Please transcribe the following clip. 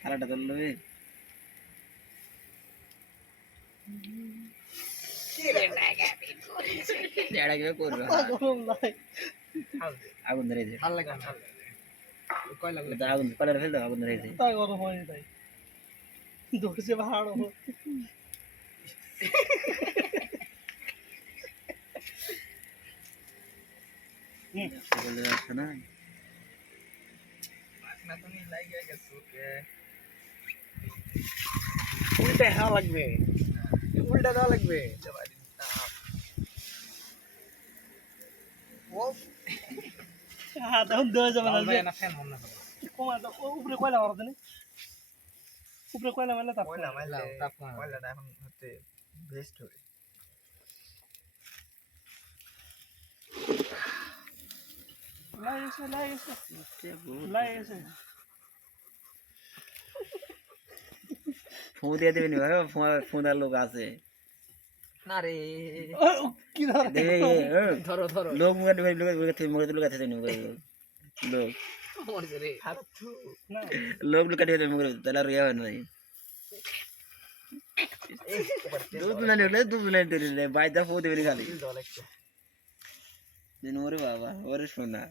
থালাটা ধরলবে এটা কিভাবে করবে আগুন ধরেছে আগুন কয়লার ফেল দাও আগুন ধরেছে তাই গরম হয়নি তাই ধরছে ভাড় বলে যাচ্ছে না উল্টে হওয়া লাগবে উল্টা দেওয়া লাগবে হ্যাঁ তখন দেওয়া যাবে না কমা উপরে কয়লা মারতে নেই উপরে কয়লা মারলে তাপ কয়লাটা এখন হচ্ছে বেস্ট হবে লাগেছে ফোন দিয়ে দেবেনি ভাই ফোনার লোক আছে না রে কি ধরে দেবে ধরো ধরো লোক মুখে লোক আছে লোক মরছে রে লোক লোক কাটিয়ে দেবে মুখে তাহলে আর ইয়ে হয় না দুধ নাই দিলে বাইদা ফো দেবে খালি ওরে বাবা ওরে শোনা